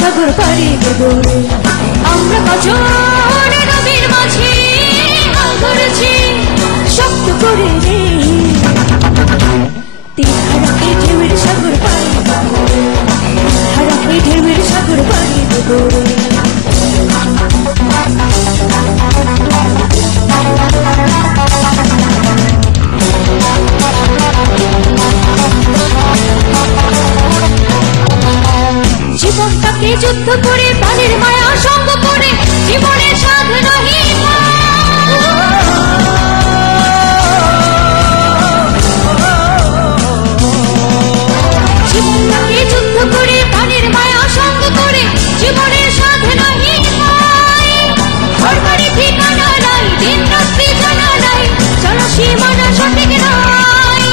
সাগর পাড়ি দেব আমরা কজন নদীর মাঝে হাল ধরেছি শক্ত করে রে তিনহারা এই ঢেউয়ের সাগর পাড়ি দেব হারা এই ঢেউয়ের সাগর পাড়ি দেব জীবনটাকে যুদ্ধ করে প্রাণের মায়া সঙ্গ করে জীবনের স্বাদ নহি জীবনটাকে যুদ্ধ করে প্রাণের মায়া সঙ্গ করে জীবনের স্বাদ নহি ঘরবাড়ি ঠিকানা নাই দিন রাত্রি জানা নাই চলো সীমানা সঠিক নাই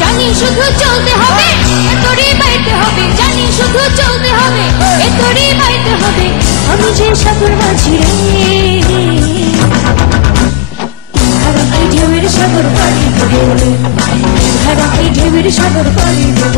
জানি শুধু চলতে হবে এতরি বাইতে হবে জানি শুধু চলতে হবে এতরি বাইতে হবে আমি যে সাগর মাঝি রে হারা এই ঢেউয়ের সাগর পাড়ি দেব হারা এই ঢেউয়ের সাগর পাড়ি দেব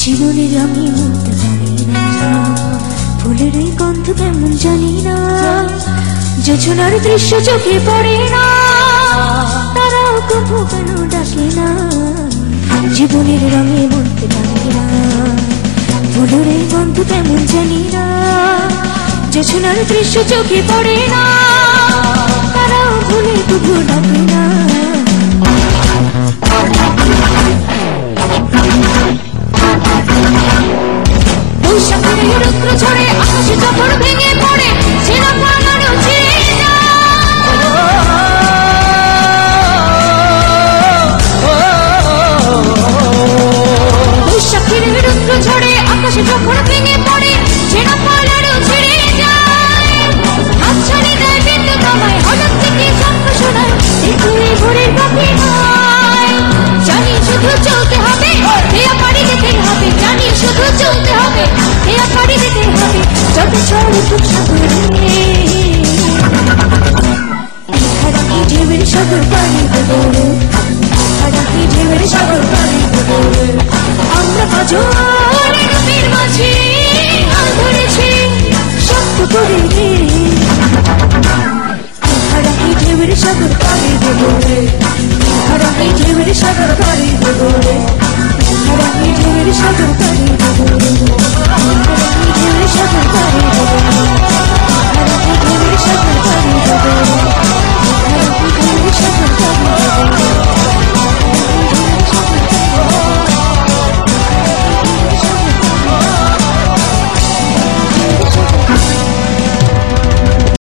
জীবনের আমি মনতে পারি না ফুলের এই গন্ধ কেমন জানি না যোজনার দৃশ্য চোখে পড়ে না তারাও কবু কেন ডাকে না জীবনের রঙে মনতে পারি না ফুলের এই গন্ধ কেমন জানি না যোজনার দৃশ্য চোখে পড়ে না তারাও ভুলে কবু ডাকে না রুদ্র ঝড়ে আকাশে যখন ভেঙে পড়ে সেনা পালানো বৈশাখীর রুদ্র ঝড়ে আকাশে যখন ভেঙে পড়ে সেনা পালানো ছেড়ে যায় হাত ছাড়ে দেয় বিদ্যুৎ আমায় হঠাৎ থেকে জন্ম শোনায় দেখলে ভোরের পাখি নয় জানি শুধু চলতে হবে দেয়া পাড়ি দিতে হবে জানি শুধু চলতে হবে দেয়া পাড়ি দিতে হবে যত চলে খুব সাগরে হারা এই ঢেউয়ের সাগর পাড়ি দেব হারা এই ঢেউয়ের সাগর পাড়ি দেব আমরা কজন নদীর মাঝে হাল ধরেছি শক্ত করে রে হারা এই ঢেউয়ের সাগর পাড়ি দেব হারা এই ঢেউয়ের সাগর পাড়ি দেব হারা এই ঢেউয়ের সাগর পাড়ি